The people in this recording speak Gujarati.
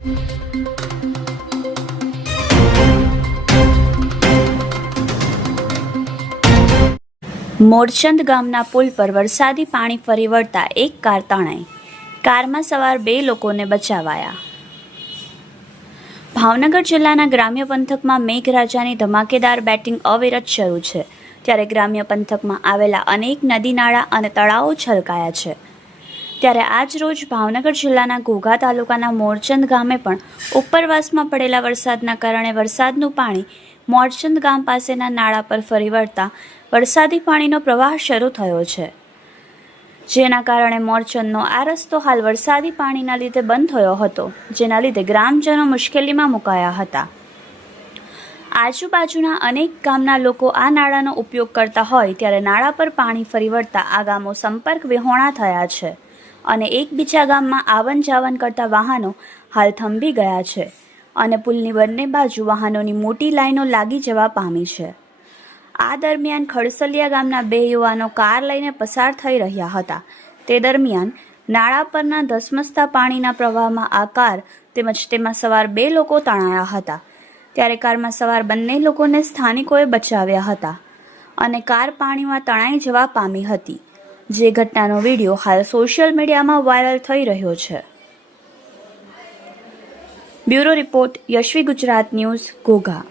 મોરચંદ ગામના પુલ પર વરસાદી પાણી ફરી વળતા એક કાર તણાઈ. કારમાં સવાર 2 લોકોને બચાવાયા. ભાવનગર જિલ્લાના ગ્રામ્ય પંથકમાં મેઘરાજાની ધમાકેદાર બેટિંગ અવિરત શરૂ છે, ત્યારે ગ્રામ્ય પંથકમાં આવેલા અનેક નદી નાળા અને તળાવો છલકાયા છે. ત્યારે આજ રોજ ભાવનગર જિલ્લાના ઘોઘા તાલુકાના મોરચંદ ગામે પણ ઉપરવાસમાં પડેલા વરસાદના કારણે વરસાદનું પાણી મોરચંદ ગામ પાસેના નાળા પર ફરી વળતા વરસાદી પાણીનો પ્રવાહ શરૂ થયો છે, જેના કારણે મોરચંદનો આ રસ્તો હાલ વરસાદી પાણીના લીધે બંધ થયો હતો, જેના લીધે ગ્રામજનો મુશ્કેલીમાં મુકાયા હતા. આજુબાજુના અનેક ગામના લોકો આ નાળાનો ઉપયોગ કરતા હોય ત્યારે નાળા પર પાણી ફરી વળતા આ ગામો સંપર્ક વિહોણા થયા છે અને એકબીજા ગામમાં આવન જાવન કરતા વાહનો હાલ થંભી ગયા છે અને પુલની બંને બાજુ વાહનોની મોટી લાઈનો લાગી જવા પામી છે. આ દરમિયાન ખડસલિયા ગામના 2 યુવાનો કાર લઈને પસાર થઈ રહ્યા હતા. તે દરમિયાન નાળા પરના ધસમસતા પાણીના પ્રવાહમાં આ કાર તેમજ તેમાં સવાર 2 લોકો તણાયા હતા. ત્યારે કારમાં સવાર બંને લોકોને સ્થાનિકોએ બચાવ્યા હતા અને કાર પાણીમાં તણાઈ જવા પામી હતી, જે ઘટનાનો વિડીયો હાલ સોશિયલ મીડિયામાં વાયરલ થઈ રહ્યો છે. Bureau report, Yashvi Gujarat news, Ghogha.